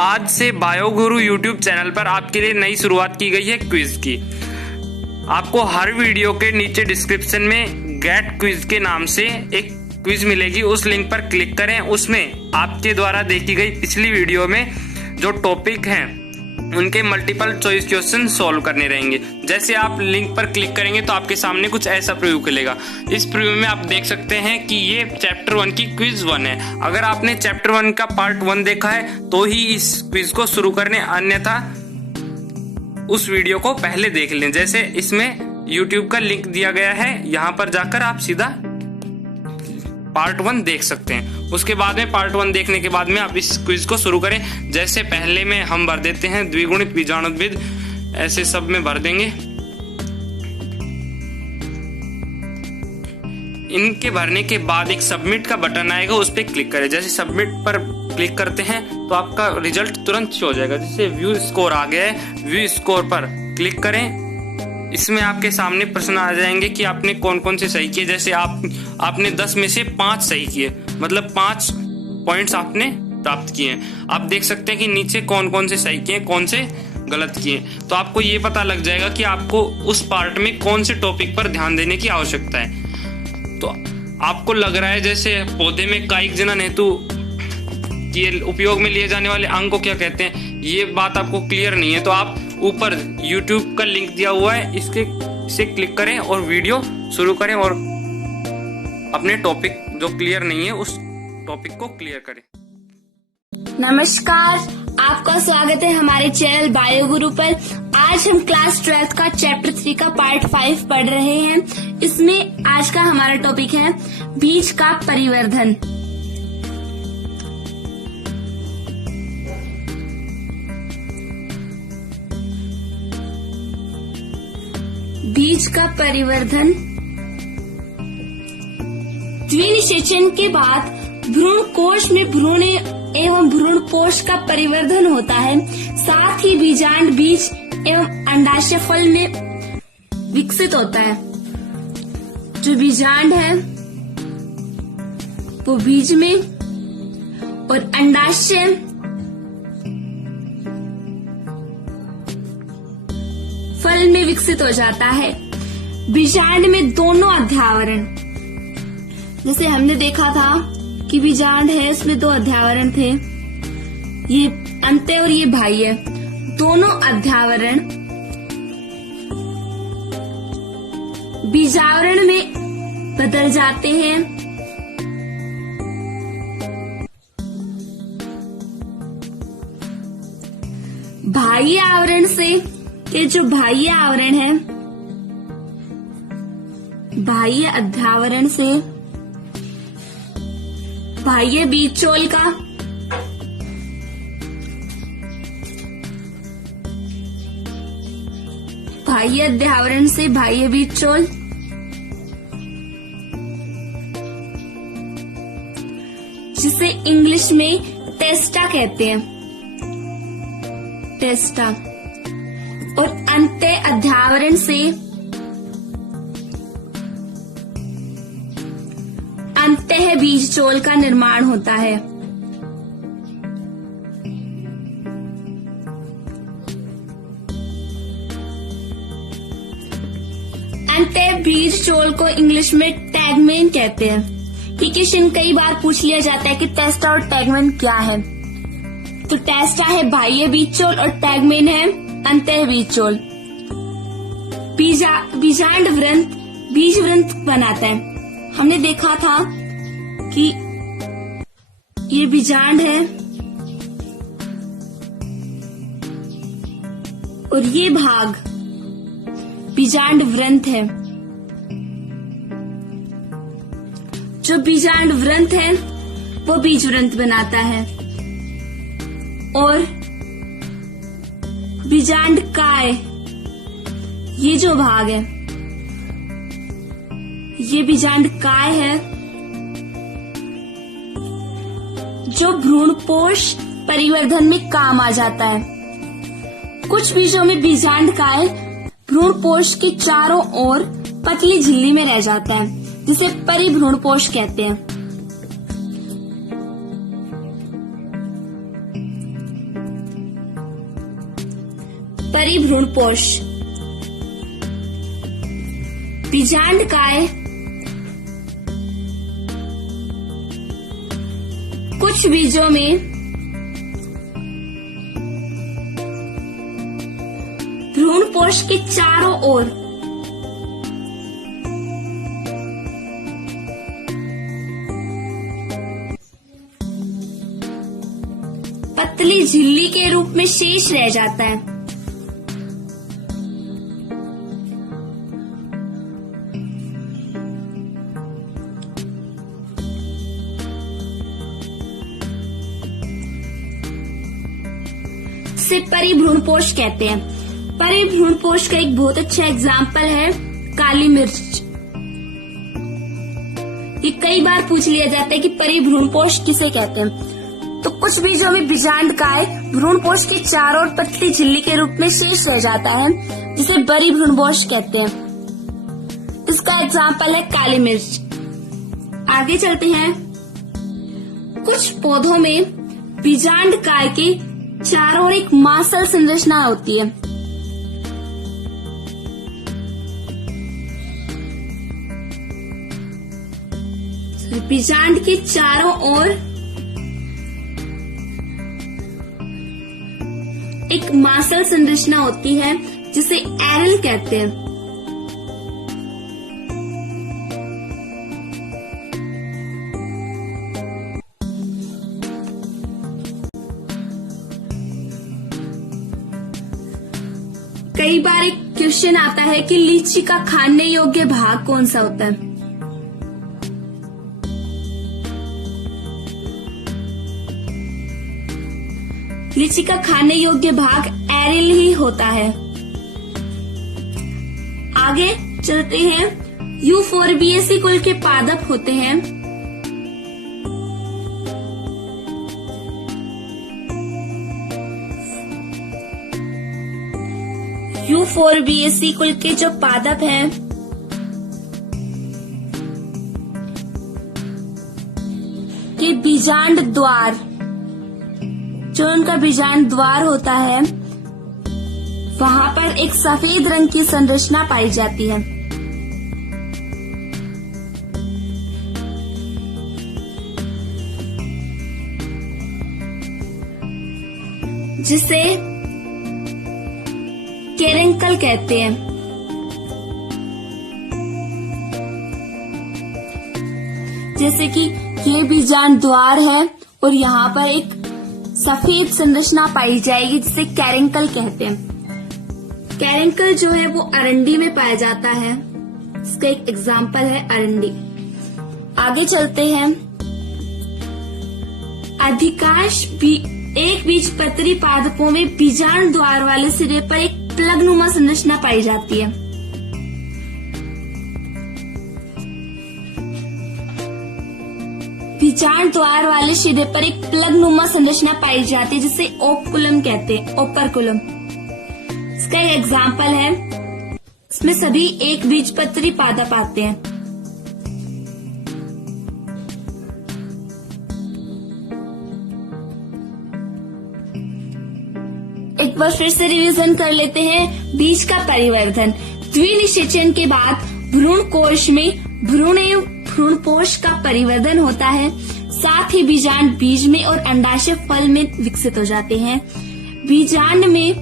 आज से बायोगुरु YouTube channel पर आपके लिए नई शुरुआत की गई है क्विज की। आपको हर वीडियो के नीचे डिस्क्रिप्शन में गेट क्विज के नाम से एक क्विज मिलेगी, उस लिंक पर क्लिक करें। उसमें आपके द्वारा देखी गई पिछली वीडियो में जो टॉपिक हैं उनके मल्टीपल चॉइस क्वेश्चन सॉल्व करने रहेंगे। जैसे आप लिंक पर क्लिक करेंगे तो आपके सामने कुछ ऐसा प्रीव्यू खुलेगा। इस प्रीव्यू में आप देख सकते हैं कि ये चैप्टर 1 की क्विज 1 है। अगर आपने चैप्टर 1 का पार्ट 1 देखा है तो ही इस क्विज को शुरू करने, अन्यथा उस वीडियो को पहले देख लें। जैसे इसमें यूट्यूब का लिंक दिया गया है, यहाँ पर जाकर आप सीधा पार्ट 1 देख सकते हैं। उसके बाद में पार्ट 1 देखने के बाद में आप इस क्विज को शुरू करें। जैसे पहले में हम भर देते हैं द्विगुणित बीजाणुविद, ऐसे सब में भर देंगे। इनके भरने के बाद एक सबमिट का बटन आएगा, उस पर क्लिक करें। जैसे सबमिट पर क्लिक करते हैं तो आपका रिजल्ट तुरंत शो हो जाएगा। जैसे व्यू स्कोर आ गया है, व्यू स्कोर पर क्लिक करें। इसमें आपके सामने प्रश्न आ जाएंगे कि आपने कौन कौन से सही किए। जैसे आपने 10 में से 5 सही किए, मतलब 5 पॉइंट्स आपने प्राप्त किए। आप देख सकते हैं कि नीचे कौन कौन से सही किए, कौन से गलत किए। तो आपको ये पता लग जाएगा कि आपको उस पार्ट में कौन से टॉपिक पर ध्यान देने की आवश्यकता है। तो आपको लग रहा है जैसे पौधे में कायिक जनन हेतु ये उपयोग में लिए जाने वाले अंग को क्या कहते हैं, ये बात आपको क्लियर नहीं है तो आप ऊपर YouTube का लिंक दिया हुआ है, इसे क्लिक करें और वीडियो शुरू करें और अपने टॉपिक जो क्लियर नहीं है उस टॉपिक को क्लियर करें। नमस्कार, आपका स्वागत है हमारे चैनल बायोगुरु पर। आज हम क्लास 12 का चैप्टर 3 का पार्ट 5 पढ़ रहे हैं। इसमें आज का हमारा टॉपिक है बीज का परिवर्धन। बीज का परिवर्धन। द्विनिषेचन के बाद भ्रूण कोश में भ्रूण एवं भ्रूणपोष का परिवर्धन होता है। साथ ही बीजांड बीज एवं अंडाशय फल में विकसित होता है। जो बीजांड है वो बीज में और अंडाशय फल में विकसित हो जाता है। बीजांड में दोनों अध्यावरण, जैसे हमने देखा था कि बीजांड है, इसमें 2 अध्यावरण थे, ये अंत्य और ये बाह्य। दोनों अध्यावरण बीजावरण में बदल जाते हैं। बाह्य आवरण से ये जो बाह्य आवरण है, बाह्य अध्यावरण से बाह्य बीजचोल का बाह्य अध्यावरण से बाह्य बीजचोल, जिसे इंग्लिश में टेस्टा कहते हैं, टेस्टा। और अंत्य अध्यावरण से अंतः बीजचोल का निर्माण होता है। अंतः बीजचोल को इंग्लिश में टैगमेन कहते हैं। ये क्वेश्चन कई बार पूछ लिया जाता है कि टेस्टा और टैगमेन क्या है। तो टेस्टा है बाह्य बीजचोल और टैगमेन है अंतः बीजचोल। बीजांड व्रंत बीज व्रंत बनाता है। हमने देखा था कि ये बीजांड है और ये भाग बीजांड व्रंत है। जो बीजांड व्रंत है वो बीज व्रंत बनाता है। और बीजांड काय, ये जो भाग है ये बीजांड काय है, जो भ्रूणपोष परिवर्धन में काम आ जाता है। कुछ बीजों में बीजांड काय भ्रूणपोष के चारों ओर पतली झिल्ली में रह जाता है, जिसे परिभ्रूणपोष कहते हैं। परिभ्रूणपोष। बीजांडकाय कुछ बीजों में भ्रूणपोष के चारों ओर पतली झिल्ली के रूप में शेष रह जाता है। इसे परिभ्रूणपोष कहते हैं। परिभ्रूणपोष का एक बहुत अच्छा एग्जाम्पल है काली मिर्च। ये कई बार पूछ लिया जाता है कि परिभ्रूणपोष किसे कहते हैं। तो कुछ बीजों में बीजांडकाय भ्रूणपोष के चारों ओर पतली झिल्ली के रूप में शेष रह जाता है, जिसे परिभ्रूणपोष कहते हैं। इसका एग्जाम्पल है काली मिर्च। आगे चलते हैं। कुछ पौधों में बीजांडकाय के चारों ओर एक मांसल संरचना होती है। बीजांड के चारों ओर एक मांसल संरचना होती है जिसे एरल कहते हैं। कई बार एक क्वेश्चन आता है कि लीची का खाने योग्य भाग कौन सा होता है। लीची का खाने योग्य भाग एरिल ही होता है। आगे चलते हैं। यूफोर्बिएसी कुल के पादप होते हैं। यूफोर्बिएसी कुल के जो पादप हैं के बीजांड द्वार, जो उनका बीजांड द्वार होता है, वहां पर एक सफेद रंग की संरचना पाई जाती है। जिसे कैरेंकल कहते हैं। जैसे कि ये बीजांड द्वार है और यहाँ पर एक सफेद संरचना पाई जाएगी जिसे कैरेंकल कहते हैं। कैरेंकल जो है वो अरंडी में पाया जाता है। इसका एक एग्जाम्पल है अरंडी। आगे चलते हैं। अधिकांश एक बीजपत्री पादपों में बीजांड द्वार वाले सिरे पर एक प्लगनुमा संरचना पाई जाती है। बीजांड द्वार वाले सिरे पर एक प्लगनुमा संरचना पाई जाती है जिसे ओपकुलम कहते हैं, ओपरकुलम। इसका एक एग्जाम्पल है, इसमें सभी एक बीजपत्री पादप आते हैं। एक बार फिर से रिवीजन कर लेते हैं। बीज का परिवर्धन। द्विनिषेचन के बाद भ्रूण कोश में भ्रूण एवं भ्रूणपोष का परिवर्धन होता है। साथ ही बीजांड बीज में और अंडाशय फल में विकसित हो जाते हैं। बीजांड में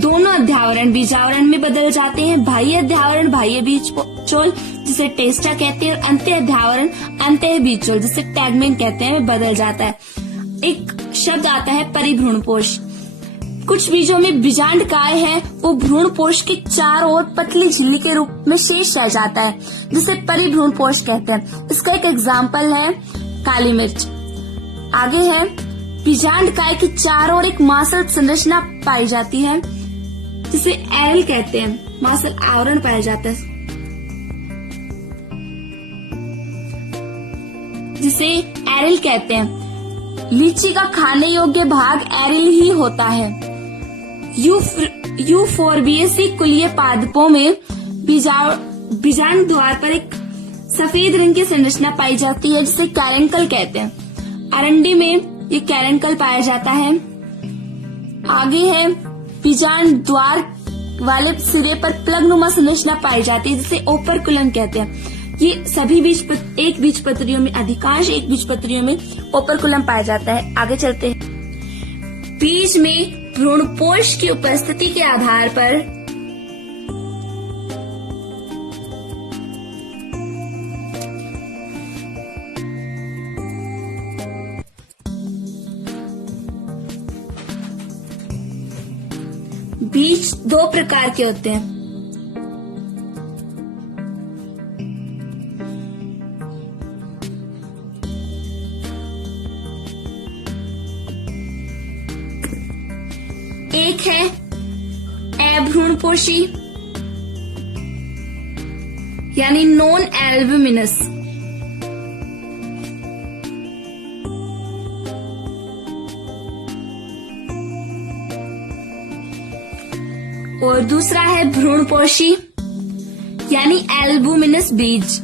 दोनों अध्यावरण बीजावरण में बदल जाते हैं। बाह्य अध्यावरण बाह्य बीजचोल जिसे टेस्टा कहते हैं और अंत्य अध्यावरण अंत्य बीजचोल जिसे टैगमेन कहते हैं में बदल जाता है। एक शब्द आता है परिभ्रूणपोष। कुछ बीजों में बीजांडकाय है वो भ्रूणपोष के चारों ओर पतली झिल्ली के रूप में शेष रह जाता है जिसे परिभ्रूणपोष कहते हैं। इसका एक एग्जाम्पल है काली मिर्च। आगे है बीजांडकाय के चारों ओर एक मांसल संरचना पाई जाती है जिसे एरल कहते हैं। मांसल आवरण पाया जाता है जिसे एरल कहते हैं। लीची का खाने योग्य भाग एरल ही होता है। यूफोर्बिएसी कुलीय पादपों में बीजांड द्वार पर एक सफेद रंग की संरचना पाई जाती है जिसे कैरेंकल कहते हैं। अरंडी में ये कैरेंकल पाया जाता है। आगे है बीजांड द्वार वाले सिरे पर प्लगनुमा संरचना पाई जाती है, जिसे ओपर्कुलम कहते हैं। ये सभी एक बीजपत्रियों में, अधिकांश एक बीजपत्रियों में ओपर्कुलम पाया जाता है। आगे चलते हैं। बीज में भ्रूणपोष की उपस्थिति के आधार पर बीज दो प्रकार के होते हैं। एक है अभ्रूणपोषी यानी नॉन एल्ब्यूमिनस, और दूसरा है भ्रूणपोषी यानी एल्ब्यूमिनस बीज।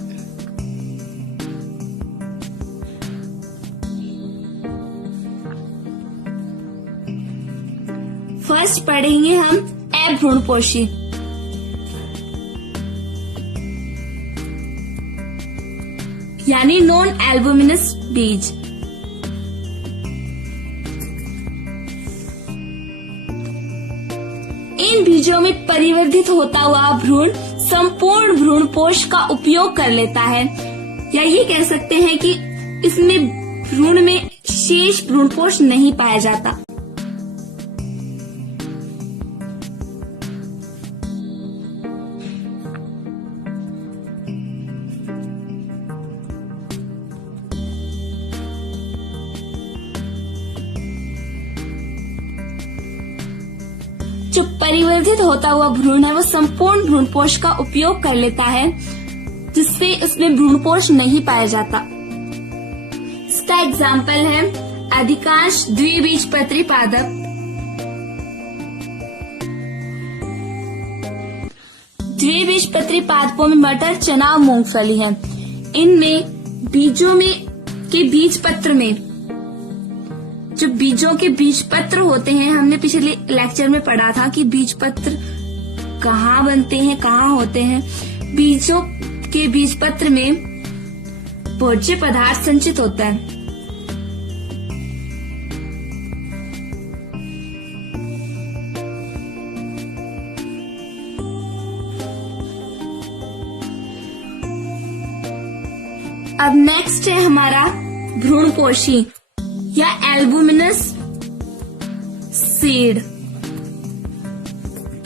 फर्स्ट पढ़ेंगे हम अभ्रूणपोषी। यानी नॉन एल्ब्यूमिनस बीज। इन बीजों में परिवर्धित होता हुआ भ्रूण संपूर्ण भ्रूणपोष का उपयोग कर लेता है, या ये कह सकते हैं कि इसमें भ्रूण में शेष भ्रूणपोष नहीं पाया जाता। जो परिवर्धित होता हुआ भ्रूण है वो संपूर्ण भ्रूणपोष का उपयोग कर लेता है, जिससे उसमें भ्रूणपोष नहीं पाया जाता। इसका एग्जाम्पल है अधिकांश द्विबीजपत्री पादप। द्विबीजपत्री पादपों में मटर, चना और मूंगफली है। इनमें बीजों में के बीजपत्र में जो बीजों के बीजपत्र होते हैं, हमने पिछले लेक्चर में पढ़ा था कि बीजपत्र कहाँ बनते हैं, कहाँ होते हैं। बीजों के बीजपत्र में भोज्य पदार्थ संचित होता है। अब नेक्स्ट है हमारा भ्रूणपोषी या एल्ब्यूमिनस सीड।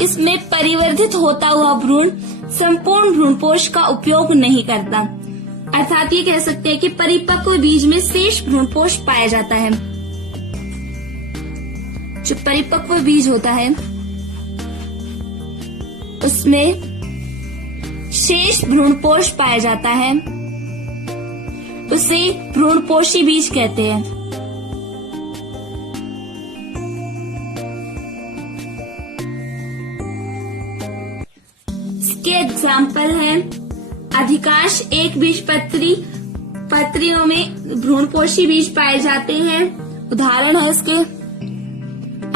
इसमें परिवर्धित होता हुआ भ्रूण संपूर्ण भ्रूणपोष का उपयोग नहीं करता, अर्थात ये कह सकते हैं कि परिपक्व बीज में शेष भ्रूणपोष पाया जाता है। जो परिपक्व बीज होता है उसमें शेष भ्रूणपोष पाया जाता है, उसे भ्रूणपोषी बीज कहते हैं। इसके एग्जाम्पल है अधिकांश एक बीजपत्रियों में भ्रूणपोषी बीज पाए जाते हैं। उदाहरण है इसके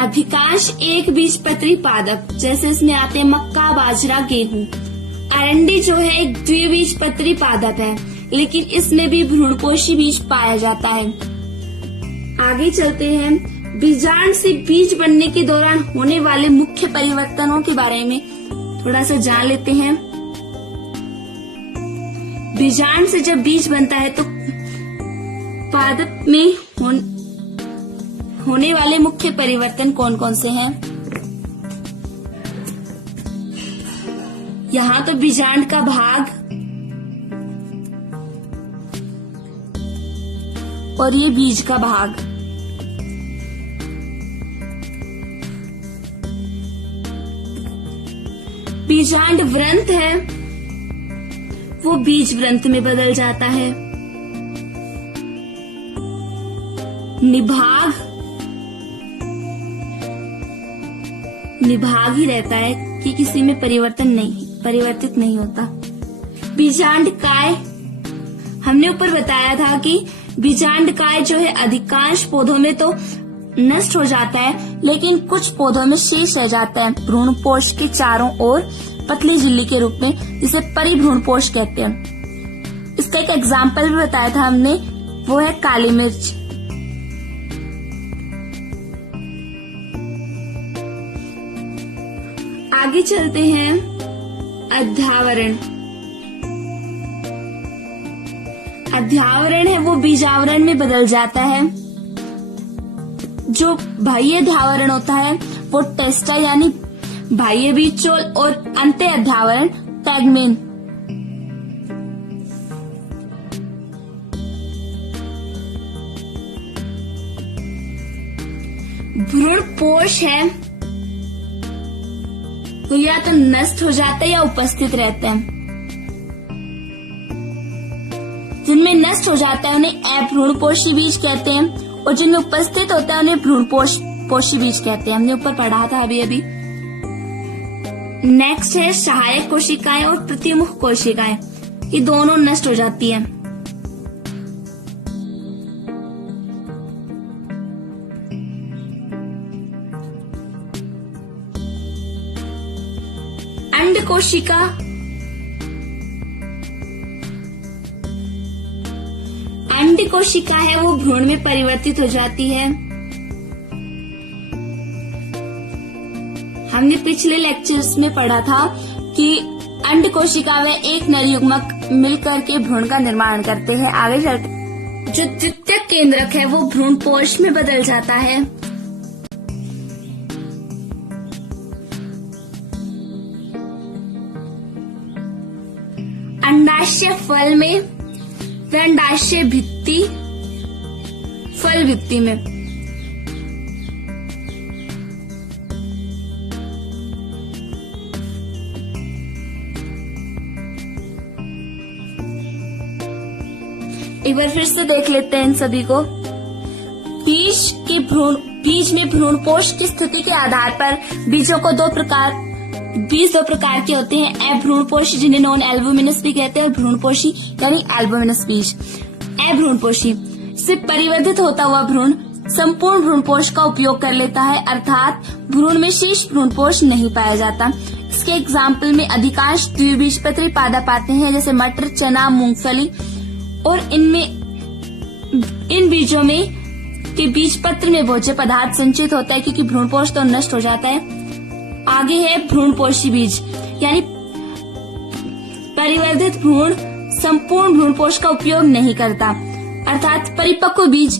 अधिकांश एक बीजपत्री पादप, जैसे इसमें आते हैं मक्का, बाजरा, गेहूं। अरंडी जो है एक द्विबीजपत्री पादप है, लेकिन इसमें भी भ्रूणपोषी बीज पाया जाता है। आगे चलते हैं। बीजांड से बीज बनने के दौरान होने वाले मुख्य परिवर्तनों के बारे में थोड़ा सा जान लेते हैं। बीजांड से जब बीज बनता है तो पादप में होने वाले मुख्य परिवर्तन कौन कौन से हैं? यहाँ तो बीजांड का भाग और ये बीज का भाग। बीजांड व्रंत है वो बीज व्रंत में बदल जाता है। निभाग ही रहता है कि किसी में परिवर्तित नहीं होता। बीजांड काय, हमने ऊपर बताया था कि बीजांड काय जो है अधिकांश पौधों में तो नष्ट हो जाता है, लेकिन कुछ पौधों में शेष रह जाता है भ्रूणपोष के चारों ओर पतली झिल्ली के रूप में, जिसे परिभ्रूणपोष कहते हैं। इसका एक एग्जाम्पल भी बताया था हमने, वो है काली मिर्च। आगे चलते हैं अध्यावरण। अध्यावरण है वो बीजावरण में बदल जाता है। जो बाह्य अध्यावरण होता है वो टेस्टा यानी बाह्य बीजचोल और अंत्य अध्यावरण टैगमेन। भ्रूणपोष है वो या तो नष्ट हो जाता है या उपस्थित रहता है। जिनमें नष्ट हो जाता है उन्हें अभ्रूणपोषी बीज कहते हैं, और जिनमें उपस्थित होता है उन्हें भ्रूणपोषी बीज कहते हैं। हमने ऊपर पढ़ा था अभी। नेक्स्ट है सहायक कोशिकाएं और प्रतिमुख कोशिकाएं। ये दोनों नष्ट हो जाती है। अंड कोशिका अंड कोशिका है वो भ्रूण में परिवर्तित हो जाती है। हमने पिछले लेक्चर्स में पढ़ा था कि अंड कोशिका में एक नर युग्मक मिलकर के भ्रूण का निर्माण करते हैं। आगे चलते जो द्वितीयक केंद्रक है वो भ्रूणपोष में बदल जाता है। अंडाशय फल में व अंडाशय भित्ति फल भित्ति में। एक बार फिर से देख लेते हैं इन सभी को। बीज में भ्रूणपोष की स्थिति के आधार पर बीजों को दो प्रकार के होते हैं, अभ्रूणपोषी जिन्हें नॉन एल्बुमिनस भी कहते हैं, और भ्रूणपोषी यानी एल्बुमिनस बीज। अभ्रूणपोषी से परिवर्तित होता हुआ भ्रूण संपूर्ण भ्रूणपोष का उपयोग कर लेता है, अर्थात भ्रूण में शेष भ्रूणपोष नहीं पाया जाता। इसके एग्जाम्पल में अधिकांश द्विबीजपत्री पादप आते हैं, जैसे मटर, चना, मूंगफली, और इन बीजों में के बीजपत्र में भोज्य पदार्थ संचित होता है, क्योंकि भ्रूणपोष तो नष्ट हो जाता है। आगे है भ्रूणपोषी बीज, यानी परिवर्धित भ्रूण संपूर्ण भ्रूणपोष का उपयोग नहीं करता, अर्थात परिपक्व बीज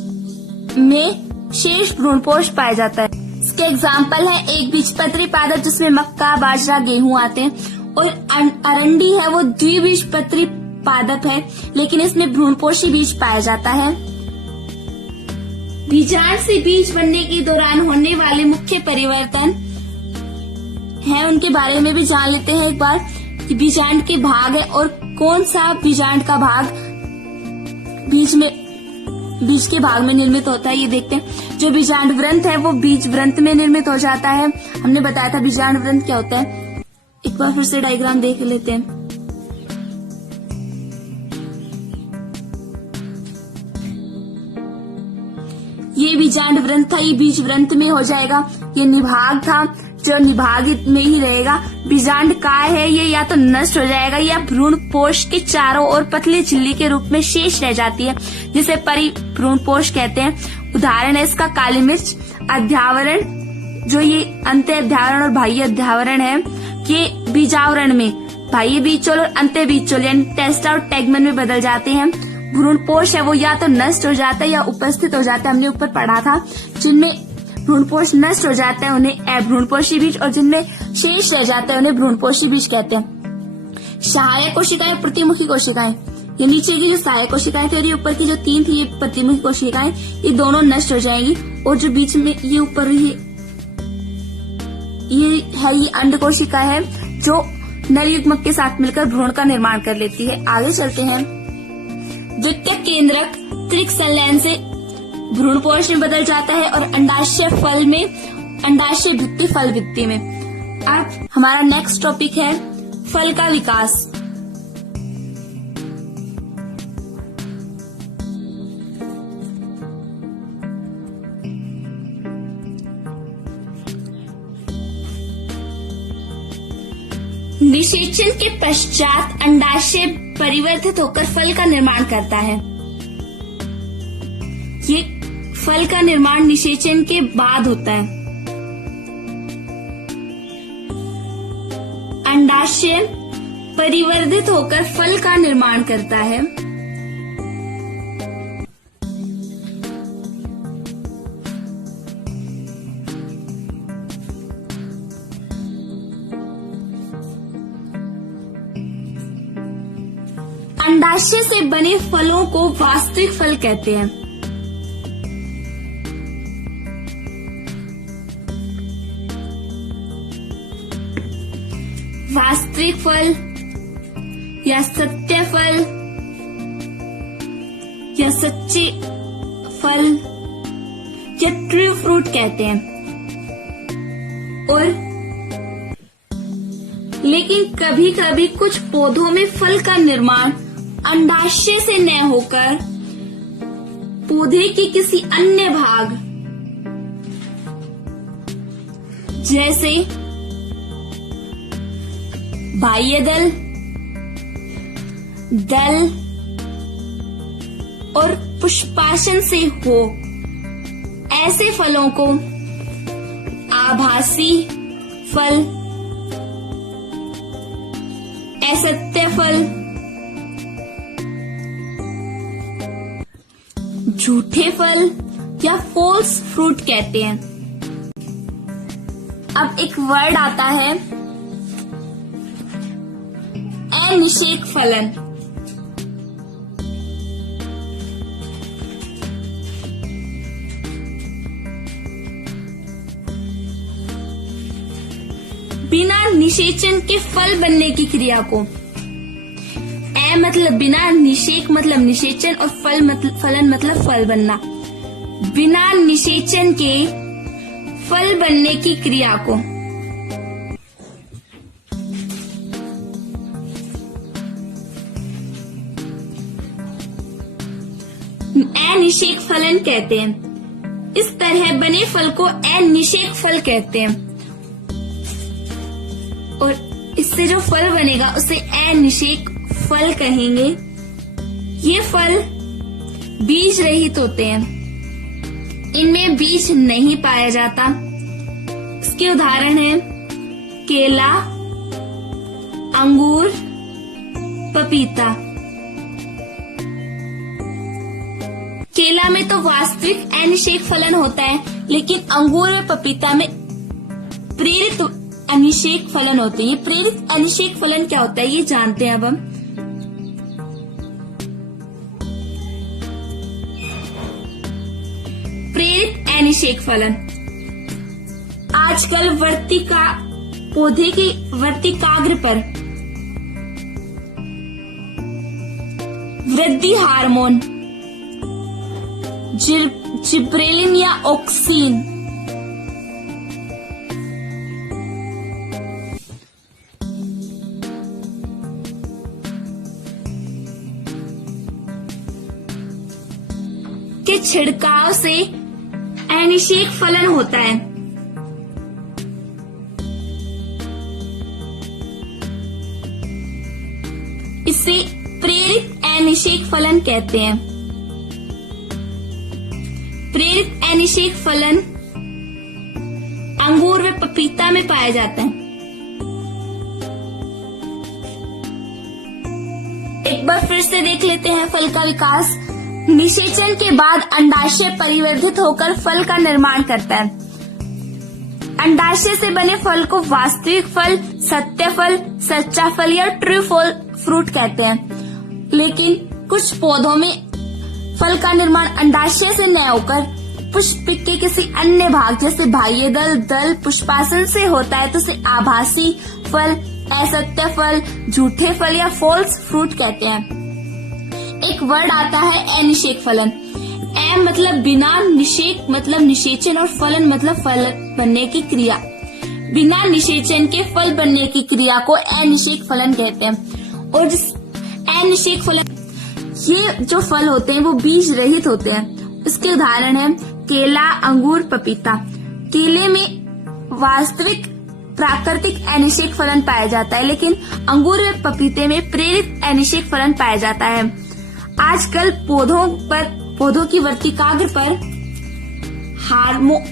में शेष भ्रूणपोष पाया जाता है। इसके एग्जाम्पल है एक बीजपत्री पादप जिसमें मक्का, बाजरा, गेहूं आते हैं, और अरंडी है वो द्विबीजपत्री पादप है, लेकिन इसमें भ्रूणपोषी बीज पाया जाता है। बीजांड से बीज बनने के दौरान होने वाले मुख्य परिवर्तन है, उनके बारे में भी जान लेते हैं एक बार कि बीजांड के भाग है और कौन सा बीजांड का भाग बीज के भाग में निर्मित होता है, ये देखते हैं। जो बीजांड व्रंत है वो बीज व्रंत में निर्मित हो जाता है। हमने बताया था बीजांड व्रंत क्या होता है। एक बार फिर से डायग्राम देख लेते हैं। ये बीजांड व्रंत था, ये बीज व्रंत में हो जाएगा। ये निभाग था जो निभागित में ही रहेगा। बीजांड काय है ये या तो नष्ट हो जाएगा या भ्रूणपोष के चारों ओर पतली झिल्ली के रूप में शेष रह जाती है, जिसे परिभ्रूणपोष कहते हैं। उदाहरण है इसका काली मिर्च। अध्यावरण जो ये अंत्य अध्यावरण और बाह्य अध्यावरण है, ये बीजावरण में बाह्य बीजचोल और अंत्य बीजचोल यानी टेस्टा और टैगमेन में बदल जाते हैं। भ्रूणपोष है वो या तो नष्ट हो जाता है या उपस्थित हो जाता है। हमने ऊपर पढ़ा था जिनमें भ्रूणपोष नष्ट हो जाता है उन्हें अभ्रूणपोषी बीज, और जिनमें शेष रह जाता है उन्हें भ्रूणपोषी बीज कहते हैं। सहायक कोशिकाएं, प्रतिमुखी कोशिकाएं, ये नीचे की जो सहायक कोशिकाएं थी और ये ऊपर की जो 3 थी ये प्रतिमुखी कोशिकाएं, ये दोनों नष्ट हो जाएंगी। और जो बीच में ये ऊपर ये अंड कोशिका है जो नर युग्मक के साथ मिलकर भ्रूण का निर्माण कर लेती है। आगे चलते हैं। द्वितीयक केंद्रक त्रिक संलयन से भ्रूणपोष में बदल जाता है और अंडाशय फल में अंडाशय भित्ति फल भित्ति में। अब हमारा नेक्स्ट टॉपिक है फल का विकास। निषेचन के पश्चात अंडाशय परिवर्तित होकर फल का निर्माण करता है। ये फल का निर्माण निषेचन के बाद होता है। अंडाशय परिवर्तित होकर फल का निर्माण करता है। अंडाशय से बने फलों को वास्तविक फल कहते हैं। वास्तविक फल या सत्य फल या सच्चे फल या ट्रू फ्रूट कहते हैं। और लेकिन कभी कभी कुछ पौधों में फल का निर्माण अंडाशय से न होकर पौधे के किसी अन्य भाग जैसे बाह्य दल, दल और पुष्पाशन से हो। ऐसे फलों को आभासी फल, असत्य फल, झूठे फल या फॉल्स फ्रूट कहते हैं। अब एक वर्ड आता है अनिषेक फलन। बिना निषेचन के फल बनने की क्रिया को, मतलब बिना, निषेक मतलब निषेचन और फलन मतलब फल बनना। बिना निषेचन के फल बनने की क्रिया को अनिषेक फलन कहते हैं। इस तरह बने फल को अनिषेक फल कहते हैं और इससे जो फल बनेगा उसे अनिषेक फल कहेंगे। ये फल बीज रहित होते हैं, इनमें बीज नहीं पाया जाता। इसके उदाहरण हैं केला, अंगूर, पपीता। केला में तो वास्तविक अनिषेक फलन होता है, लेकिन अंगूर और पपीता में प्रेरित अनिषेक फलन होते हैं। ये प्रेरित अनिषेक फलन क्या होता है ये जानते हैं अब हम। प्रेरित अनिषेक फलन आजकल पौधे के वर्तिकाग्र पर वृद्धि हार्मोन जिब्रेलिन या ऑक्सीन के छिड़काव से अनिषेक फलन होता है। इसे प्रेरित अनिषेक फलन कहते हैं। प्रेरित अनिषेक फलन अंगूर व पपीता में पाया जाता है। एक बार फिर से देख लेते हैं फल का विकास। निषेचन के बाद अंडाशय परिवर्तित होकर फल का निर्माण करता है। अंडाशय से बने फल को वास्तविक फल, सत्य फल, सच्चा फल या ट्रू फ्रूट कहते हैं। लेकिन कुछ पौधों में फल का निर्माण अंडाशय से न होकर पुष्प के किसी अन्य भाग जैसे बाह्य दल, दल, पुष्पासन से होता है तो इसे आभासी फल, असत्य फल, झूठे फल या फॉल्स फ्रूट कहते हैं। एक वर्ड आता है अनिषेक फलन। मतलब बिना, निषेक मतलब निषेचन और फलन मतलब फल बनने की क्रिया। बिना निषेचन के फल बनने की क्रिया को अनिषेक फलन कहते हैं। और जिस अनिषेक फलन, ये जो फल होते हैं वो बीज रहित होते हैं। इसके उदाहरण है केला, अंगूर, पपीता। केले में वास्तविक प्राकृतिक अनिषेक फलन पाया जाता है, लेकिन अंगूर व पपीते में प्रेरित अनिषेक फलन पाया जाता है। आजकल पौधों की वर्तिकाग्र पर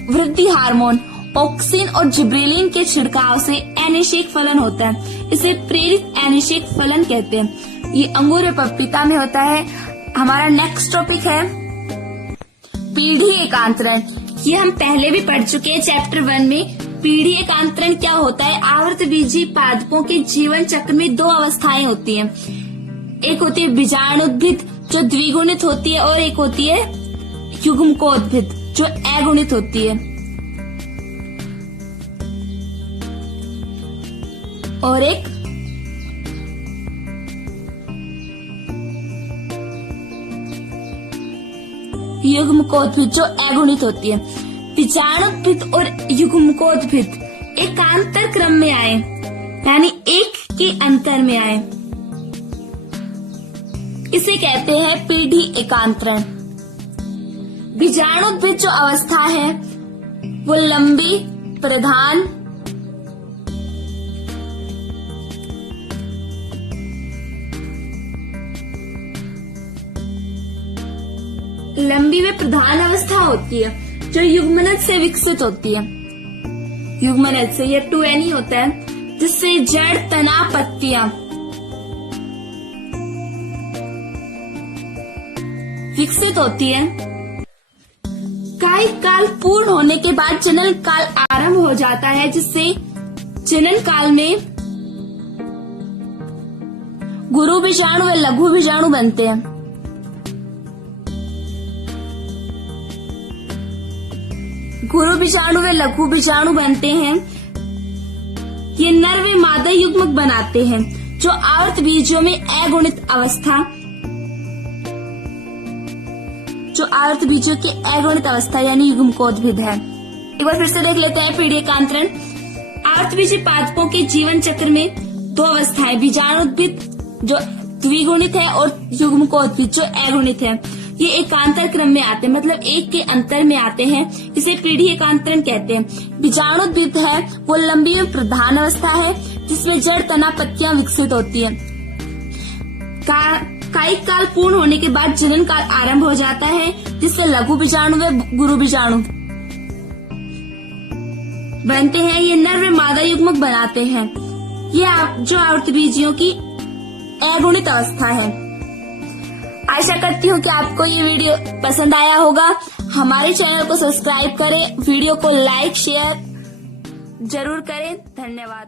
वृद्धि हार्मोन ऑक्सिन और जिब्रेलिन के छिड़काव से अनिषेक फलन होता है। इसे प्रेरित अनिषेक फलन कहते हैं। ये अंगूर व पपीता में होता है। हमारा नेक्स्ट टॉपिक है पीढ़ी एकांतरण। ये हम पहले भी पढ़ चुके हैं चैप्टर 1 में। पीढ़ी एकांतरण क्या होता है? आवर्तबीजी पादपों के जीवन चक्र में 2 अवस्थाएं होती हैं। एक होती है बीजाणुद्भिद जो द्विगुणित होती है, और एक होती है युग्मकोद्भिद जो अगुणित होती है। और एक युग्मकोद्भिद जो अगुणित होती है। बीजाणुद्भिद और युग्मकोद्भिद एकांतर क्रम में आए, यानी एक के अंतर में आए, इसे कहते हैं पीढ़ी एकांतरण। बीजाणुद्भिद जो अवस्था है वो लंबी प्रधान व प्रधान अवस्था होती है जो युग्मनज से विकसित होती है। युग्मनज से ये 2N होता है, जिससे जड़, तना, पत्तियां विकसित होती है। कायिक काल पूर्ण होने के बाद जनन काल आरंभ हो जाता है, जिससे जनन काल में गुरु बीजाणु व लघु बीजाणु बनते हैं। गुरु बीजाणु व लघु बीजाणु बनते हैं। ये नर व मादा युग्मक बनाते हैं, जो आवर्त बीजों में अगुणित अवस्था यानी युग्मकोद्भिद है। एक बार फिर से देख लेते हैं पीढ़ी एकांतरण। आवर्तबीजी पादपों के जीवन चक्र में 2 अवस्थाएं, बीजाणुद्भिद जो द्विगुणित है और युग्मकोद्भिद जो अगुणित है, ये एकांतर क्रम में आते हैं, मतलब एक के अंतर में आते हैं। इसे पीढ़ी एकांतरण कहते हैं। बीजाणुद्भिद है वो लंबी में प्रधान अवस्था है, जिसमें जड़, तना, पत्तियां विकसित होती है। कायिक काल पूर्ण होने के बाद जनन काल आरंभ हो जाता है, जिससे लघु बीजाणु व गुरु बीजाणु बनते हैं। ये नर व मादा युग्मक बनाते हैं। ये जो आवर्तबीजियों की अगुणित अवस्था है। आशा करती हूँ कि आपको ये वीडियो पसंद आया होगा। हमारे चैनल को सब्सक्राइब करें, वीडियो को लाइक शेयर जरूर करें। धन्यवाद।